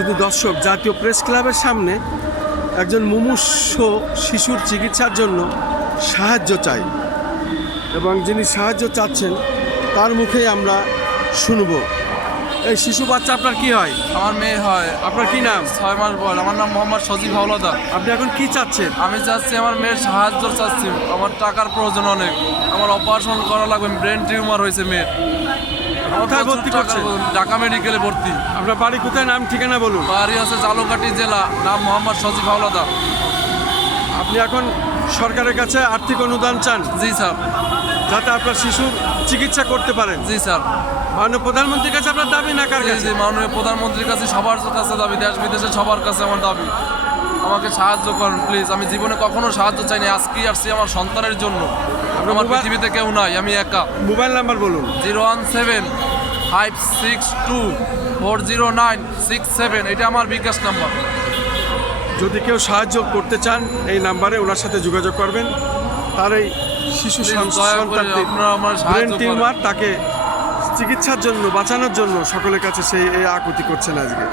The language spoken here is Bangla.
শুধু দর্শক, জাতীয় প্রেস ক্লাবের সামনে একজন মুমূর্ষু শিশুর চিকিৎসার জন্য সাহায্য চাই, এবং যিনি সাহায্য চাচ্ছেন তার মুখেই আমরা শুনব। এই শিশু বাচ্চা আপনার কি হয়? আমার মেয়ে হয়। আপনার কি নাম? 6 মাস বয়স। আমার নাম মোহাম্মদ সজীব হাওলাদার। আপনি এখন কি চাচ্ছেন? আমি চাচ্ছি আমার মেয়ের সাহায্য চাচ্ছি। আমার টাকার প্রয়োজন অনেক। আমার অপারেশন করা লাগবে, ব্রেন টিউমার হয়েছে মেয়ের। কোথায় ভর্তি করছেন? ঢাকা মেডিকেলে ভর্তি। আপনার বাড়ি কোথায়, নাম ঠিকানা বলুন। বাড়ি আছে জালুকাঠি জেলা, নাম মোহাম্মদ সজীব হাওলাদার। আপনি এখন সরকারের কাছে আর্থিক অনুদান চান জি স্যার। যাতে আপনার শিশুর চিকিৎসা করতে পারেন। জি স্যার। মাননীয় প্রধানমন্ত্রীর কাছে আপনার দাবি না কার জি কাছে? জি, মাননীয় প্রধানমন্ত্রীর কাছে, সবার কাছে দাবি, দেশ বিদেশের সবার কাছে আমার দাবি। আমাকে সাহায্য করুন প্লিজ। আমি জীবনে কখনো সাহায্য চাইনি, আজকেই আসছি আমার সন্তানের জন্য। আমার পৃথিবীতে কেউ নাই, আমি একা। মোবাইল নাম্বার বলুন। 017-562-40967, এটা আমার বিকাশ নাম্বার। যদি কেউ সাহায্য করতে চান এই নাম্বারে ওনার সাথে যোগাযোগ করবেন। তার এই শিশু Please, দয়া করে আপনারা আমার ব্রেন সাহায্য করুন। টিউমার, তাকে চিকিৎসার জন্য, বাঁচানোর জন্য সকলের কাছে সেই এই আকুতি করছেন আজকে।